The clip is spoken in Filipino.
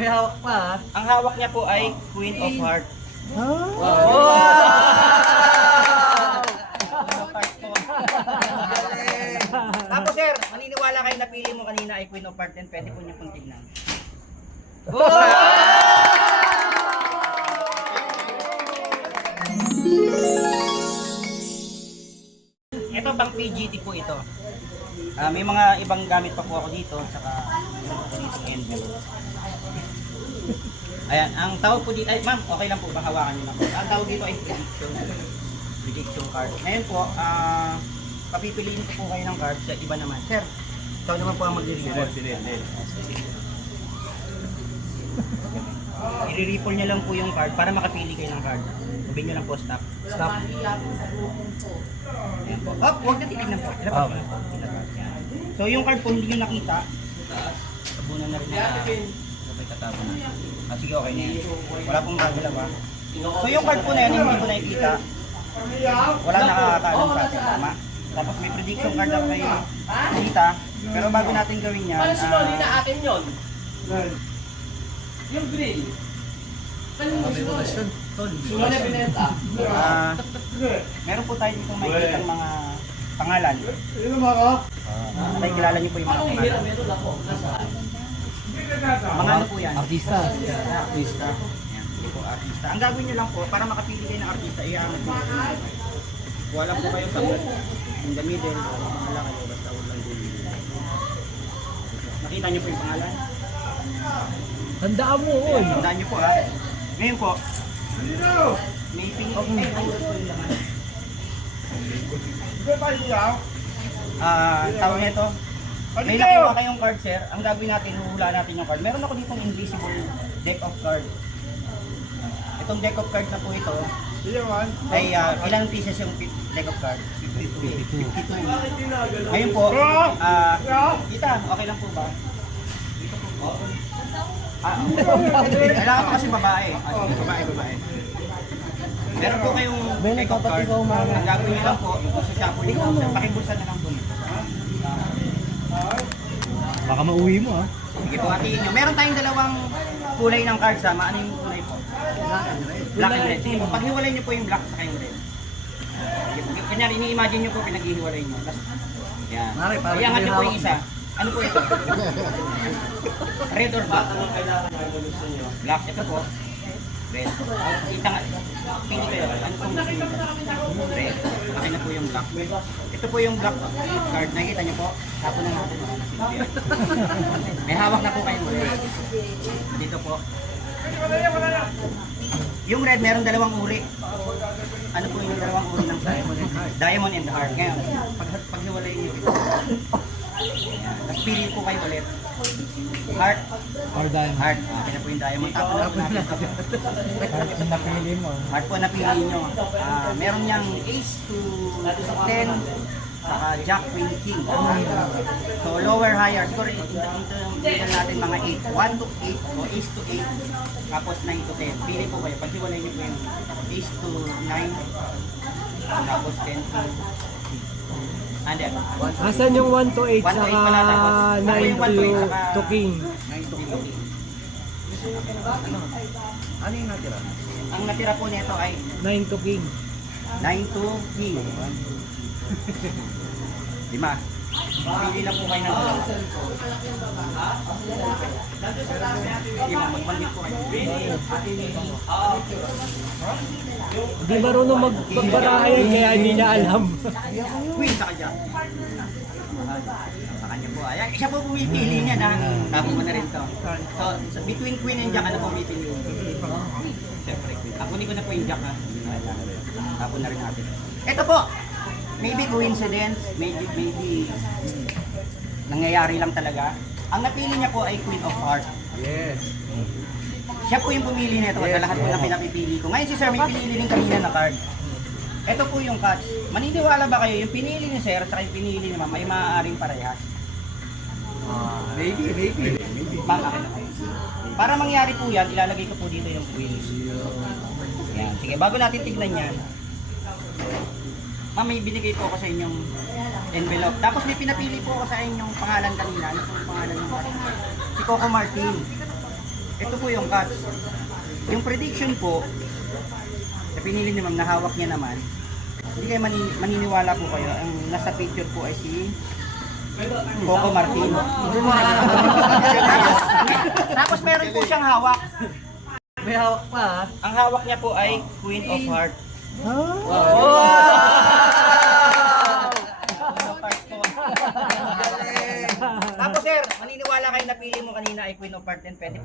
May hawak pa ha. Ang hawak niya po ay Queen of Heart. Wow! Tapos sir, maniniwala kayo na pili mo kanina ay Queen of Heart and pwede po niyo pong tignan. Ito pang PGT po ito. May mga ibang gamit pa po ako dito, saka dito envelope. Ayan, ang tawag po dito, ay ma'am, okay lang po ba hawakan niyo na po. Ang tawag dito ay prediction card. Ngayon po, papipiliin ko po kayo ng card sa iba naman. Sir, ikaw naman po ang mag-i-report. I-re-report niya lang po yung card para makapili kayo ng card. Sabihin niyo lang po stop. Stop. Ayan po. Oh, huwag na titignan po. Okay. So yung card po hindi nyo nakita, tabunan na rin na. Sabay tatapon na. Sige, okay na yan. Wala pong magalawa. So yung card po na yan, hindi ko nakikita. Wala nakakaalam sa atin, tama? Tapos may prediction card ako kayo nakita. Pero bago natin gawin yan, Hindi na akin yun. Yung grill. Sinone binenta. Meron po tayo dito makikita ng mga pangalan. Tayo kilala niyo po yung mga pangalan. Mga ano po yan? Artista. Artista. Yan, hindi po artista. Ang gagawin niyo lang po, para makapili kayo ng artista, iangat mo. Wala po kayo sa in the middle, wala kayo, basta walang gulo. Nakita niyo po yung pangalan? Tandaan mo, oy. Tandaan niyo po ha. Ngayon po, may pinili ay ano po yung laman. Tawag nito. May nakuha kayong card, sir. Ang gagawin natin, huhula natin yung card. Meron ako ditong invisible deck of card. Itong deck of card na po ito, ay ilang pieces yung deck of card? 52. Ngayon po, kita, okay lang po ba? Kailangan po kasi babae. Babae. Meron po kayong deck of card. Ang gagawin nyo lang po, sa shuffle nyo, pakibulsan na lang po. Baka mauwi mo ha. Sige po, hatiin nyo. Meron tayong dalawang kulay ng cards ha. Ano yung kulay po? Black and red. Sige po, paghiwalay nyo po yung black sa yung red. Kanyari, ini-imagine nyo po pinaghihiwalay nyo. Yan. Iangat nyo po yung isa. Ano po ito? Red or black? Black. Ito po. Red. Kita nga. Pili kayo. Ano po gusto nyo? Red. Akin na po yung black. Ito po yung black card. Nakikita nyo po? Tapon na natin. May hawak na po kayo ulit. Dito po. Yung red, meron dalawang uri. Ano po yung dalawang uri ng diamond and heart? Diamond and heart. Ngayon, paghiwalay nyo ito. Tapos pili po kayo ulit. Heart. Or diamond. Heart. Okay na po yung diamond. Tapos na po natin ito. Heart ang napili mo. Heart po napili nyo. Meron niyang ace to 10. Saka Jack, Queen, King. So lower, higher. Siguro dito natin mga 8. 1 to 8 o ace to 8. Tapos 9 to 10. Pili po kayo. Paghiwalay nyo po yung ace to 9. Tapos 10 to... Ande. Asan yung 1 to 8 1 to 8 pala, tapos saka 9 to king? 9 to king. Ano yung natira? Ang natira po nito ay 9 to king. 9 to king. 5. Pili lang po kayo ng dalawa. Sige, magbanggit po kayo. Hindi marunong magbarayan kaya hindi niya alam. Queen sa kanya. Sa kanya po. Ayan, siya po pumipili niya na. Tapos mo na rin to. So, between Queen and Jack, ano pumipili? Siyempre, Queen. Kunin ko na po yung Jack ha. Tapos na rin natin. Ito po. Maybe coincidence, maybe nangyayari lang talaga. Ang napili niya po ay Queen of Hearts. Yes. Siya po yung pumili nito at lahat po na pinapipili ko. Ngayon si Sir may pinili rin kanina na card. Ito po yung catch. Maniniwala ba kayo yung pinili ni Sir at yung pinili ni Ma'am ay maaaring parehas? Maybe. Ma'am, akin na kayo. Para mangyari po yan, ilalagay ko po dito yung Queen. Yan. Sige, bago natin tignan yan. Ma'am, may binigay po ako sa inyong envelope. Tapos may pinapili po ako sa inyong pangalan kanina. Ano po yung pangalan ng si Coco Martin. ito po yung cards. Yung prediction po, na pinili ni ma'am, na hawak niya naman, hindi kayo maniniwala po kayo. Ang nasa picture po ay si Coco Martin. Tapos meron po siyang hawak. May hawak pa ha. Ang hawak niya po ay Queen of Heart. Tapos sir, maniniwala kayo na pili mo kanina ay Queen of Heart and pwede